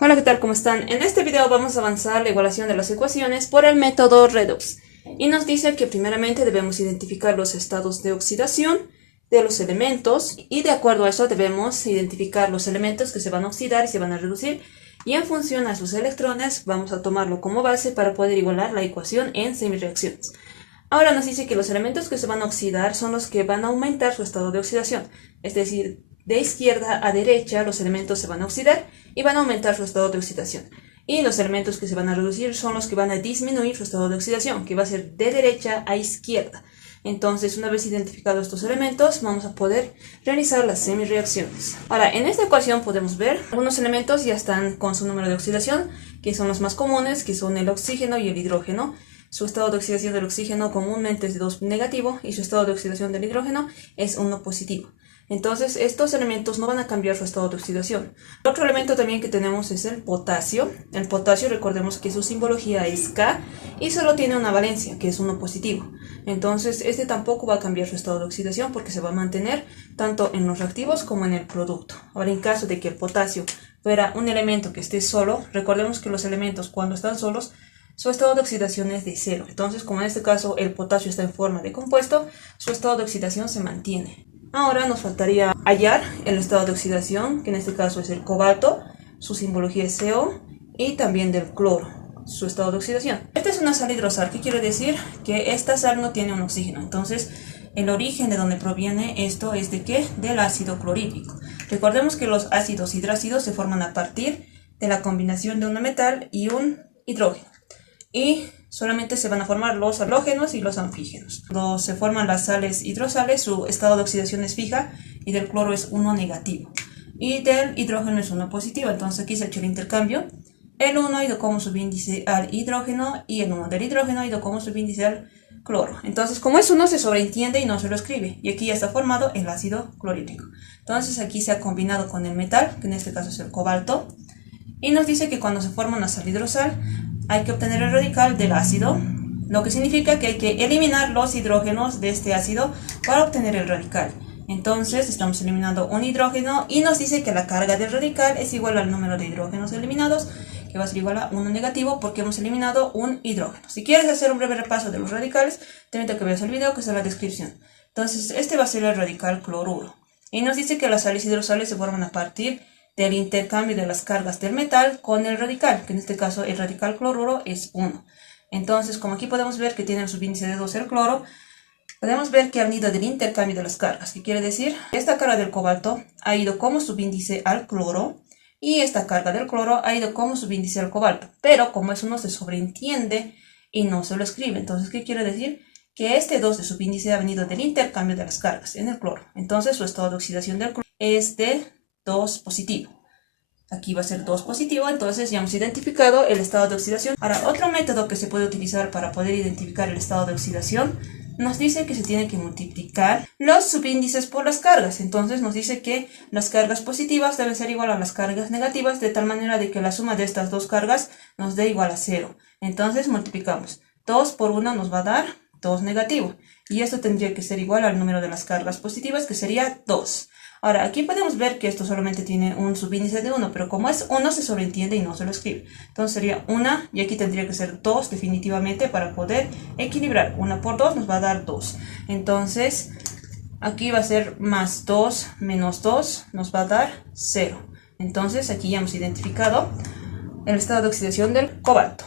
Hola, ¿qué tal? ¿Cómo están? En este video vamos a avanzar la igualación de las ecuaciones por el método Redox. Y nos dice que primeramente debemos identificar los estados de oxidación de los elementos y de acuerdo a eso debemos identificar los elementos que se van a oxidar y se van a reducir y en función a sus electrones vamos a tomarlo como base para poder igualar la ecuación en semireacciones. Ahora nos dice que los elementos que se van a oxidar son los que van a aumentar su estado de oxidación, es decir, de izquierda a derecha los elementos se van a oxidar y van a aumentar su estado de oxidación. Y los elementos que se van a reducir son los que van a disminuir su estado de oxidación, que va a ser de derecha a izquierda. Entonces, una vez identificados estos elementos, vamos a poder realizar las semireacciones. Ahora, en esta ecuación podemos ver algunos elementos ya están con su número de oxidación, que son los más comunes, que son el oxígeno y el hidrógeno. Su estado de oxidación del oxígeno comúnmente es de 2 negativo y su estado de oxidación del hidrógeno es 1 positivo. Entonces, estos elementos no van a cambiar su estado de oxidación. Otro elemento también que tenemos es el potasio. El potasio, recordemos que su simbología es K y solo tiene una valencia, que es 1 positivo. Entonces, este tampoco va a cambiar su estado de oxidación porque se va a mantener tanto en los reactivos como en el producto. Ahora, en caso de que el potasio fuera un elemento que esté solo, recordemos que los elementos cuando están solos, su estado de oxidación es de 0. Entonces, como en este caso el potasio está en forma de compuesto, su estado de oxidación se mantiene. Ahora nos faltaría hallar el estado de oxidación, que en este caso es el cobalto, su simbología es CO, y también del cloro, su estado de oxidación. Esta es una sal hidrosal, ¿qué quiere decir? Que esta sal no tiene un oxígeno, entonces el origen de donde proviene esto es de ¿qué? Del ácido clorhídrico. Recordemos que los ácidos hidrácidos se forman a partir de la combinación de un metal y un hidrógeno. Y solamente se van a formar los halógenos y los anfígenos. Cuando se forman las sales hidrosales, su estado de oxidación es fija y del cloro es 1 negativo. Y del hidrógeno es 1 positivo. Entonces aquí se ha hecho el intercambio. El 1 ha ido como subíndice al hidrógeno y el 1 del hidrógeno ha ido como subíndice al cloro. Entonces, como es 1, se sobreentiende y no se lo escribe. Y aquí ya está formado el ácido clorhídrico. Entonces aquí se ha combinado con el metal, que en este caso es el cobalto. Y nos dice que cuando se forma una sal hidrosal, hay que obtener el radical del ácido, lo que significa que hay que eliminar los hidrógenos de este ácido para obtener el radical. Entonces estamos eliminando un hidrógeno y nos dice que la carga del radical es igual al número de hidrógenos eliminados, que va a ser igual a 1 negativo porque hemos eliminado un hidrógeno. Si quieres hacer un breve repaso de los radicales, te invito a que veas el video que está en la descripción. Entonces este va a ser el radical cloruro. Y nos dice que las sales hidrosales se forman a partir del intercambio de las cargas del metal con el radical, que en este caso el radical cloruro es 1. Entonces, como aquí podemos ver que tiene el subíndice de 2 el cloro, podemos ver que han ido del intercambio de las cargas, que quiere decir que esta carga del cobalto ha ido como subíndice al cloro y esta carga del cloro ha ido como subíndice al cobalto, pero como eso no se sobreentiende y no se lo escribe, entonces, ¿qué quiere decir? Que este 2 de subíndice ha venido del intercambio de las cargas en el cloro. Entonces, su estado de oxidación del cloro es de 2 positivo. Aquí va a ser 2 positivo, entonces ya hemos identificado el estado de oxidación. Ahora, otro método que se puede utilizar para poder identificar el estado de oxidación nos dice que se tiene que multiplicar los subíndices por las cargas. Entonces nos dice que las cargas positivas deben ser igual a las cargas negativas, de tal manera de que la suma de estas dos cargas nos dé igual a 0. Entonces multiplicamos. 2 por 1 nos va a dar 2 negativo. Y esto tendría que ser igual al número de las cargas positivas, que sería 2. Ahora, aquí podemos ver que esto solamente tiene un subíndice de 1, pero como es 1 se sobreentiende y no se lo escribe. Entonces sería 1 y aquí tendría que ser 2 definitivamente para poder equilibrar. 1 por 2 nos va a dar 2. Entonces, aquí va a ser más 2 menos 2 nos va a dar 0. Entonces, aquí ya hemos identificado el estado de oxidación del cobalto.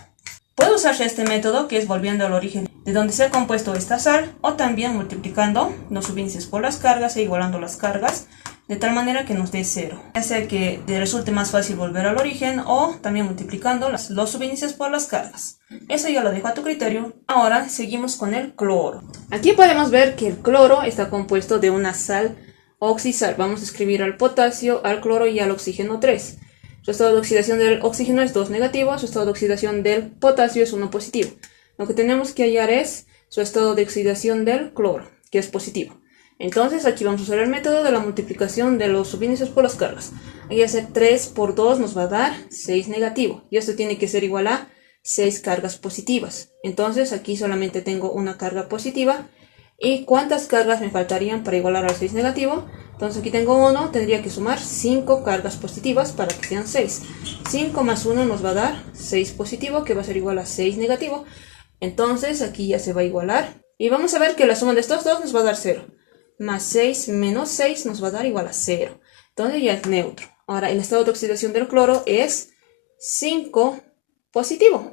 Puede usarse este método, que es volviendo al origen de donde se ha compuesto esta sal, o también multiplicando los subíndices por las cargas e igualando las cargas, de tal manera que nos dé 0. Ya sea que te resulte más fácil volver al origen, o también multiplicando los subíndices por las cargas. Eso ya lo dejo a tu criterio. Ahora seguimos con el cloro. Aquí podemos ver que el cloro está compuesto de una sal oxisal. Vamos a escribir al potasio, al cloro y al oxígeno 3. Su estado de oxidación del oxígeno es 2 negativo, su estado de oxidación del potasio es 1 positivo. Lo que tenemos que hallar es su estado de oxidación del cloro, que es positivo. Entonces aquí vamos a usar el método de la multiplicación de los subíndices por las cargas. Aquí va a ser 3 por 2 nos va a dar 6 negativo. Y esto tiene que ser igual a 6 cargas positivas. Entonces aquí solamente tengo una carga positiva ¿Y cuántas cargas me faltarían para igualar al 6 negativo? Entonces aquí tengo 1, tendría que sumar 5 cargas positivas para que sean 6. 5 más 1 nos va a dar 6 positivo, que va a ser igual a 6 negativo. Entonces aquí ya se va a igualar. Y vamos a ver que la suma de estos dos nos va a dar 0. Más 6 menos 6 nos va a dar igual a 0. Entonces ya es neutro. Ahora el estado de oxidación del cloro es 5 positivo.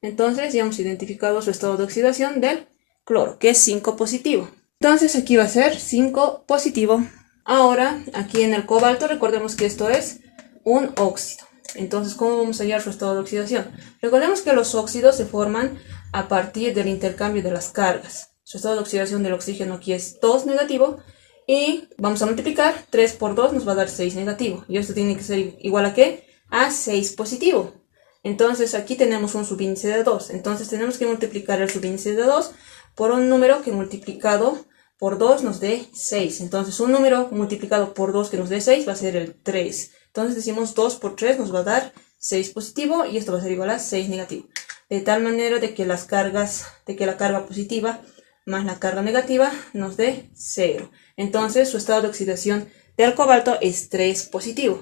Entonces ya hemos identificado su estado de oxidación del cloro, que es 5 positivo. Entonces aquí va a ser 5 positivo. Ahora aquí en el cobalto recordemos que esto es un óxido. Entonces, ¿cómo vamos a hallar su estado de oxidación? Recordemos que los óxidos se forman a partir del intercambio de las cargas. Su estado de oxidación del oxígeno aquí es 2 negativo. Y vamos a multiplicar, 3 por 2 nos va a dar 6 negativo. Y esto tiene que ser igual a ¿qué? A 6 positivo. Entonces aquí tenemos un subíndice de 2. Entonces tenemos que multiplicar el subíndice de 2 por un número que multiplicado por 2 nos dé 6. Entonces un número multiplicado por 2 que nos dé 6 va a ser el 3. Entonces decimos 2 por 3 nos va a dar 6 positivo y esto va a ser igual a 6 negativo. De tal manera de que las cargas, de que la carga positiva más la carga negativa nos dé 0. Entonces su estado de oxidación del cobalto es 3 positivo.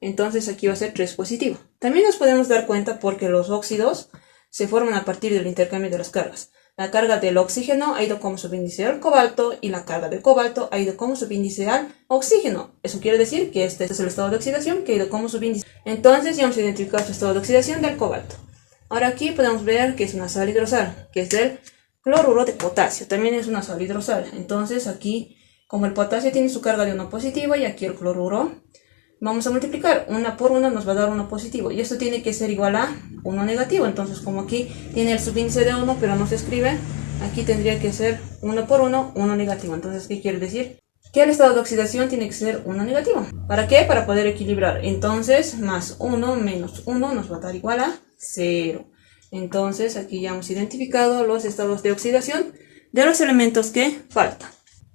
Entonces aquí va a ser 3 positivo. También nos podemos dar cuenta porque los óxidos se forman a partir del intercambio de las cargas. La carga del oxígeno ha ido como subíndice al cobalto y la carga del cobalto ha ido como subíndice al oxígeno. Eso quiere decir que este es el estado de oxidación que ha ido como subíndice. Entonces ya hemos identificado su estado de oxidación del cobalto. Ahora aquí podemos ver que es una sal hidrosal, que es del cloruro de potasio. También es una sal hidrosal. Entonces aquí, como el potasio tiene su carga de 1 positivo y aquí el cloruro, vamos a multiplicar. 1 por 1 nos va a dar 1 positivo. Y esto tiene que ser igual a 1 negativo. Entonces, como aquí tiene el subíndice de 1, pero no se escribe, aquí tendría que ser 1 por 1, 1 negativo. Entonces, ¿qué quiere decir? Que el estado de oxidación tiene que ser 1 negativo. ¿Para qué? Para poder equilibrar. Entonces, más 1 menos 1 nos va a dar igual a 0. Entonces, aquí ya hemos identificado los estados de oxidación de los elementos que faltan.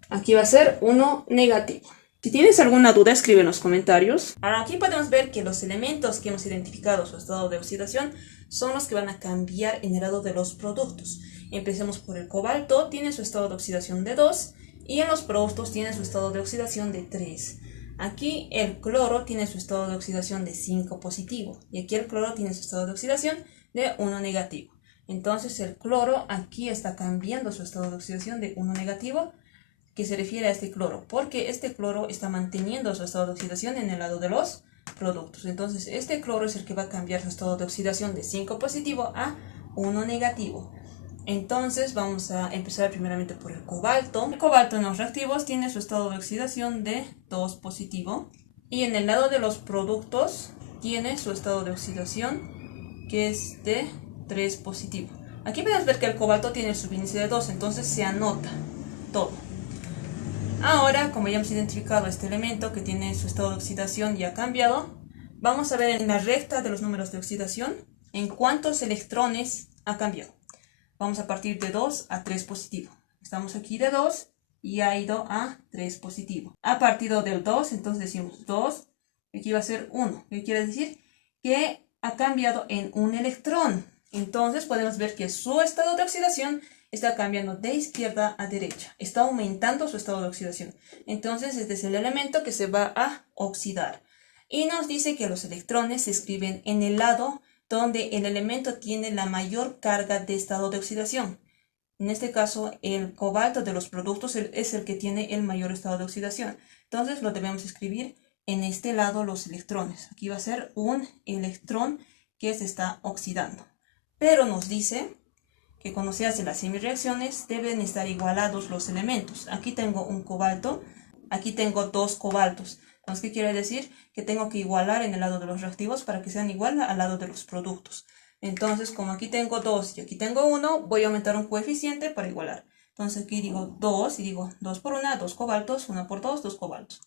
Aquí va a ser 1 negativo. Si tienes alguna duda, escribe en los comentarios. Ahora aquí podemos ver que los elementos que hemos identificado su estado de oxidación son los que van a cambiar en el lado de los productos. Empecemos por el cobalto, tiene su estado de oxidación de 2 y en los productos tiene su estado de oxidación de 3. Aquí el cloro tiene su estado de oxidación de 5 positivo y aquí el cloro tiene su estado de oxidación de 1 negativo. Entonces el cloro aquí está cambiando su estado de oxidación de 1 negativo, que se refiere a este cloro, porque este cloro está manteniendo su estado de oxidación en el lado de los productos. Entonces este cloro es el que va a cambiar su estado de oxidación de 5 positivo a 1 negativo. Entonces vamos a empezar primeramente por el cobalto. El cobalto en los reactivos tiene su estado de oxidación de 2 positivo y en el lado de los productos tiene su estado de oxidación que es de 3 positivo. Aquí podemos ver que el cobalto tiene el subíndice de 2, entonces se anota todo. Ahora, como ya hemos identificado este elemento que tiene su estado de oxidación ya cambiado, vamos a ver en la recta de los números de oxidación en cuántos electrones ha cambiado. Vamos a partir de 2 a 3 positivo. Estamos aquí de 2 y ha ido a 3 positivo. Ha partido del 2, entonces decimos 2, aquí va a ser 1. ¿Qué quiere decir? Que ha cambiado en un electrón. Entonces podemos ver que su estado de oxidación está cambiando de izquierda a derecha. Está aumentando su estado de oxidación. Entonces este es el elemento que se va a oxidar. Y nos dice que los electrones se escriben en el lado donde el elemento tiene la mayor carga de estado de oxidación. En este caso, el cobalto de los productos es el que tiene el mayor estado de oxidación. Entonces lo debemos escribir en este lado los electrones. Aquí va a ser un electrón que se está oxidando. Pero nos dice que cuando se hacen las semireacciones deben estar igualados los elementos. Aquí tengo un cobalto, aquí tengo 2 cobaltos. Entonces, ¿qué quiere decir? Que tengo que igualar en el lado de los reactivos para que sean igual al lado de los productos. Entonces, como aquí tengo 2 y aquí tengo 1, voy a aumentar un coeficiente para igualar. Entonces aquí digo 2 y digo 2 por 1, 2 cobaltos, 1 por 2, 2 cobaltos.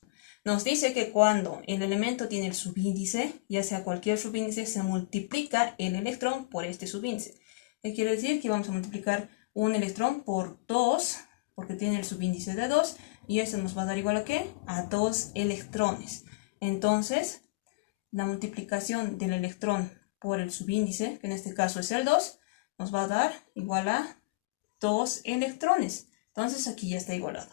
Nos dice que cuando el elemento tiene el subíndice, ya sea cualquier subíndice, se multiplica el electrón por este subíndice. ¿Qué quiere decir? Que vamos a multiplicar un electrón por 2, porque tiene el subíndice de 2, y eso nos va a dar igual a ¿qué? A 2 electrones. Entonces, la multiplicación del electrón por el subíndice, que en este caso es el 2, nos va a dar igual a 2 electrones. Entonces aquí ya está igualado.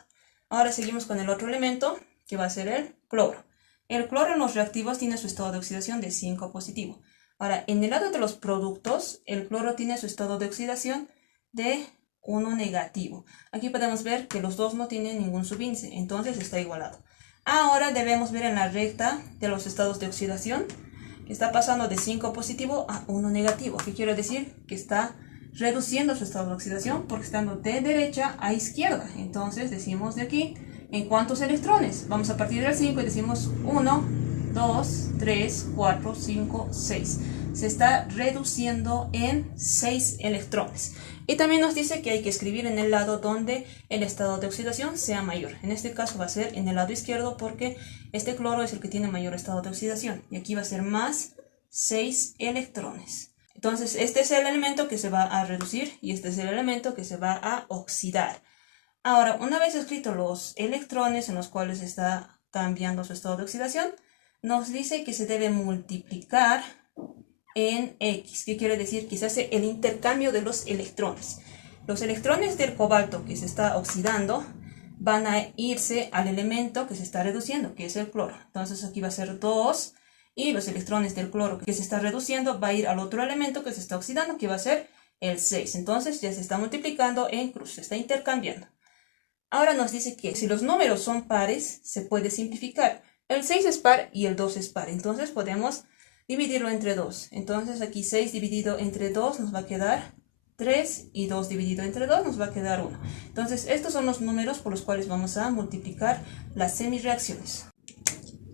Ahora seguimos con el otro elemento, que va a ser el cloro. El cloro en los reactivos tiene su estado de oxidación de 5 positivo. Ahora, en el lado de los productos, el cloro tiene su estado de oxidación de 1 negativo. Aquí podemos ver que los dos no tienen ningún subíndice, entonces está igualado. Ahora debemos ver en la recta de los estados de oxidación que está pasando de 5 positivo a 1 negativo. ¿Qué quiere decir? Que está reduciendo su estado de oxidación porque estando de derecha a izquierda. Entonces decimos de aquí, ¿en cuántos electrones? Vamos a partir del 5 y decimos 1, 2, 3, 4, 5, 6. Se está reduciendo en 6 electrones. Y también nos dice que hay que escribir en el lado donde el estado de oxidación sea mayor. En este caso va a ser en el lado izquierdo porque este cloro es el que tiene mayor estado de oxidación. Y aquí va a ser más 6 electrones. Entonces este es el elemento que se va a reducir y este es el elemento que se va a oxidar. Ahora, una vez escritos los electrones en los cuales está cambiando su estado de oxidación, nos dice que se debe multiplicar en X. ¿Qué quiere decir? Que se hace el intercambio de los electrones. Los electrones del cobalto que se está oxidando van a irse al elemento que se está reduciendo, que es el cloro. Entonces aquí va a ser 2 y los electrones del cloro que se está reduciendo va a ir al otro elemento que se está oxidando, que va a ser el 6. Entonces ya se está multiplicando en cruz, se está intercambiando. Ahora nos dice que si los números son pares, se puede simplificar. El 6 es par y el 2 es par. Entonces podemos dividirlo entre 2. Entonces aquí 6 dividido entre 2 nos va a quedar 3 y 2 dividido entre 2 nos va a quedar 1. Entonces estos son los números por los cuales vamos a multiplicar las semireacciones.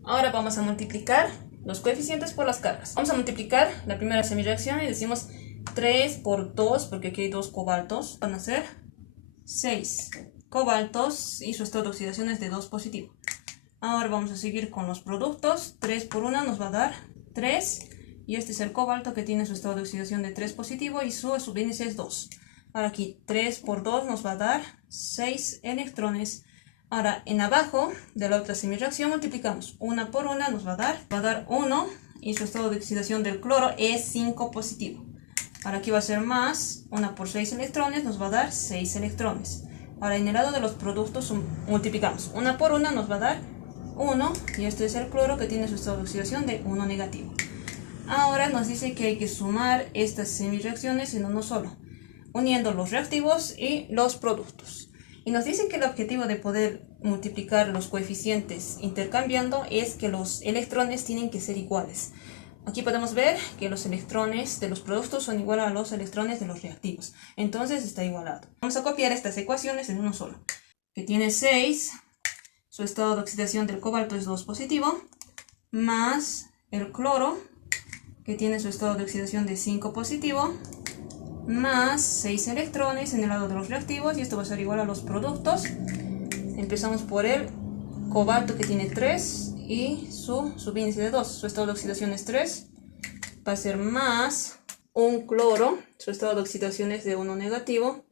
Ahora vamos a multiplicar los coeficientes por las cargas. Vamos a multiplicar la primera semireacción y decimos 3 por 2, porque aquí hay 2 cobaltos. Van a ser 6 cobaltos y su estado de oxidación es de 2 positivo. Ahora vamos a seguir con los productos. 3 por 1 nos va a dar 3. Y este es el cobalto que tiene su estado de oxidación de 3 positivo y su subíndice es 2. Ahora aquí 3 por 2 nos va a dar 6 electrones. Ahora en abajo de la otra semireacción multiplicamos 1 por 1 nos va a dar 1 y su estado de oxidación del cloro es 5 positivo. Ahora aquí va a ser más 1 por 6 electrones nos va a dar 6 electrones. Ahora en el lado de los productos multiplicamos 1 por 1 nos va a dar 1 y este es el cloro que tiene su estado de oxidación de 1 negativo. Ahora nos dice que hay que sumar estas semireacciones en uno solo, uniendo los reactivos y los productos. Y nos dicen que el objetivo de poder multiplicar los coeficientes intercambiando es que los electrones tienen que ser iguales. Aquí podemos ver que los electrones de los productos son iguales a los electrones de los reactivos. Entonces está igualado. Vamos a copiar estas ecuaciones en uno solo. Que tiene 6, su estado de oxidación del cobalto es 2 positivo, más el cloro, que tiene su estado de oxidación de 5 positivo, más 6 electrones en el lado de los reactivos, y esto va a ser igual a los productos. Empezamos por el cobalto que tiene 3 y su subíndice de 2, su estado de oxidación es 3, va a ser más un cloro, su estado de oxidación es de 1 negativo,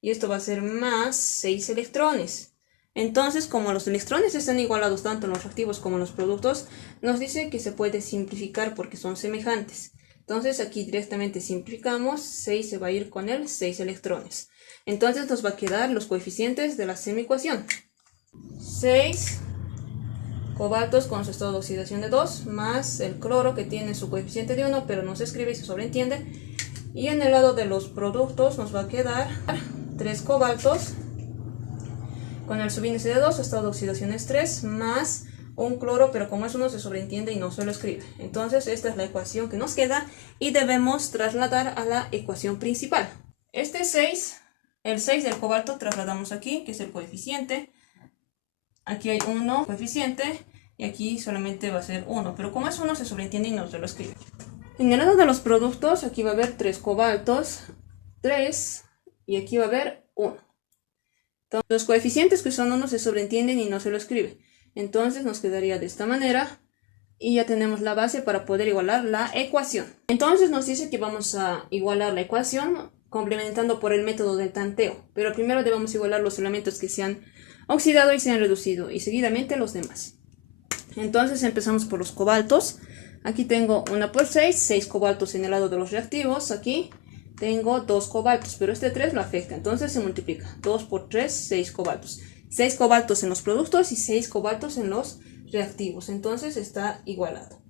y esto va a ser más 6 electrones. Entonces, como los electrones están igualados tanto en los reactivos como en los productos, nos dice que se puede simplificar porque son semejantes. Entonces aquí directamente simplificamos, 6 se va a ir con el 6 electrones. Entonces nos va a quedar los coeficientes de la semiecuación. 6 cobaltos con su estado de oxidación de 2, más el cloro que tiene su coeficiente de 1, pero no se escribe y se sobreentiende. Y en el lado de los productos nos va a quedar 3 cobaltos con el subíndice de 2, su estado de oxidación es 3, más un cloro, pero como eso no se sobreentiende y no se lo escribe. Entonces esta es la ecuación que nos queda y debemos trasladar a la ecuación principal. Este 6, el 6 del cobalto trasladamos aquí, que es el coeficiente. Aquí hay 1 coeficiente y aquí solamente va a ser 1, pero como es 1 se sobreentiende y no se lo escribe. En el lado de los productos aquí va a haber 3 cobaltos, 3 y aquí va a haber 1. Entonces, los coeficientes que son 1 se sobreentienden y no se lo escribe. Entonces nos quedaría de esta manera y ya tenemos la base para poder igualar la ecuación. Entonces nos dice que vamos a igualar la ecuación complementando por el método del tanteo. Pero primero debemos igualar los elementos que se han oxidado y se han reducido y seguidamente los demás. Entonces empezamos por los cobaltos. Aquí tengo 1 por 6, 6 cobaltos en el lado de los reactivos aquí. tengo 2 cobaltos, pero este 3 lo afecta, entonces se multiplica. 2 por 3, 6 cobaltos. 6 cobaltos en los productos y 6 cobaltos en los reactivos, entonces está igualado.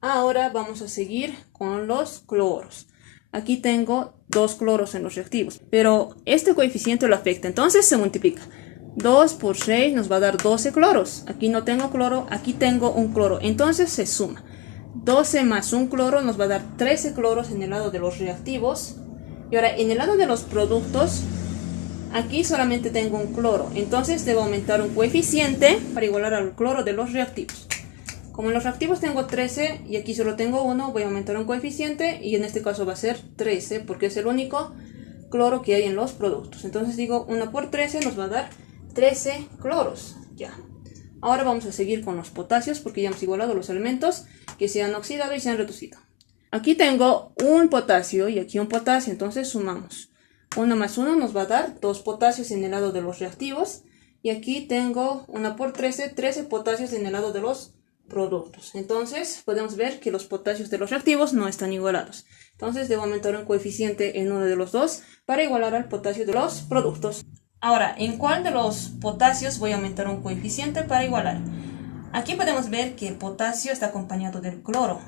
Ahora vamos a seguir con los cloros. Aquí tengo 2 cloros en los reactivos, pero este coeficiente lo afecta, entonces se multiplica. 2 por 6 nos va a dar 12 cloros. Aquí no tengo cloro, aquí tengo un cloro, entonces se suma. 12 más un cloro nos va a dar 13 cloros en el lado de los reactivos. Y ahora en el lado de los productos, aquí solamente tengo un cloro, entonces debo aumentar un coeficiente para igualar al cloro de los reactivos. Como en los reactivos tengo 13 y aquí solo tengo 1, voy a aumentar un coeficiente y en este caso va a ser 13 porque es el único cloro que hay en los productos. Entonces digo 1 por 13 nos va a dar 13 cloros. Ya. Ahora vamos a seguir con los potasios porque ya hemos igualado los elementos que se han oxidado y se han reducido. Aquí tengo un potasio y aquí un potasio, entonces sumamos. 1 más 1 nos va a dar 2 potasios en el lado de los reactivos. Y aquí tengo 1 por 13, 13 potasios en el lado de los productos. Entonces podemos ver que los potasios de los reactivos no están igualados. Entonces debo aumentar un coeficiente en uno de los dos para igualar al potasio de los productos. Ahora, ¿en cuál de los potasios voy a aumentar un coeficiente para igualar? Aquí podemos ver que el potasio está acompañado del cloro.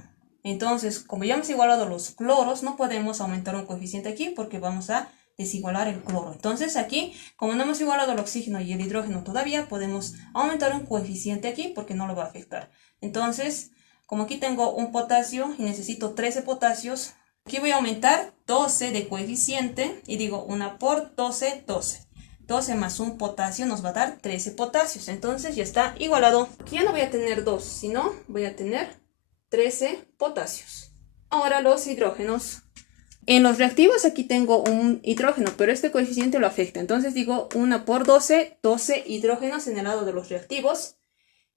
Entonces, como ya hemos igualado los cloros, no podemos aumentar un coeficiente aquí porque vamos a desigualar el cloro. Entonces aquí, como no hemos igualado el oxígeno y el hidrógeno todavía, podemos aumentar un coeficiente aquí porque no lo va a afectar. Entonces, como aquí tengo un potasio y necesito 13 potasios, aquí voy a aumentar 12 de coeficiente y digo 1 por 12, 12. 12 más un potasio nos va a dar 13 potasios, entonces ya está igualado. Aquí ya no voy a tener 2, sino voy a tener 13 potasios. Ahora los hidrógenos. En los reactivos aquí tengo un hidrógeno, pero este coeficiente lo afecta. Entonces digo 1 por 12, 12 hidrógenos en el lado de los reactivos.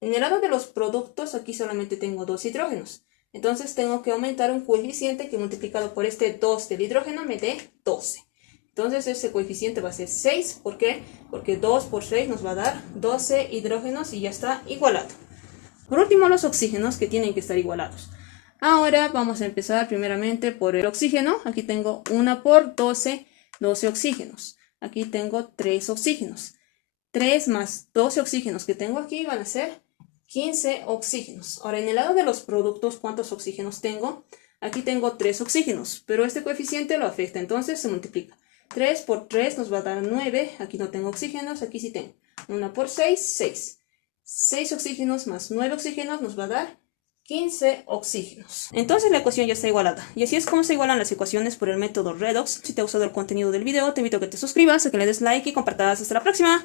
En el lado de los productos aquí solamente tengo 2 hidrógenos. Entonces tengo que aumentar un coeficiente que multiplicado por este 2 del hidrógeno me dé 12. Entonces ese coeficiente va a ser 6. ¿Por qué? Porque 2 por 6 nos va a dar 12 hidrógenos y ya está igualado. Por último, los oxígenos que tienen que estar igualados. Ahora vamos a empezar primeramente por el oxígeno. Aquí tengo 1 por 12, 12 oxígenos. Aquí tengo 3 oxígenos. 3 más 12 oxígenos que tengo aquí van a ser 15 oxígenos. Ahora, en el lado de los productos, ¿cuántos oxígenos tengo? Aquí tengo 3 oxígenos, pero este coeficiente lo afecta, entonces se multiplica. 3 por 3 nos va a dar 9. Aquí no tengo oxígenos, aquí sí tengo. 1 por 6, 6. 6 oxígenos más 9 oxígenos nos va a dar 15 oxígenos. Entonces la ecuación ya está igualada. Y así es como se igualan las ecuaciones por el método redox. Si te ha gustado el contenido del video, te invito a que te suscribas, a que le des like y compartas. Hasta la próxima.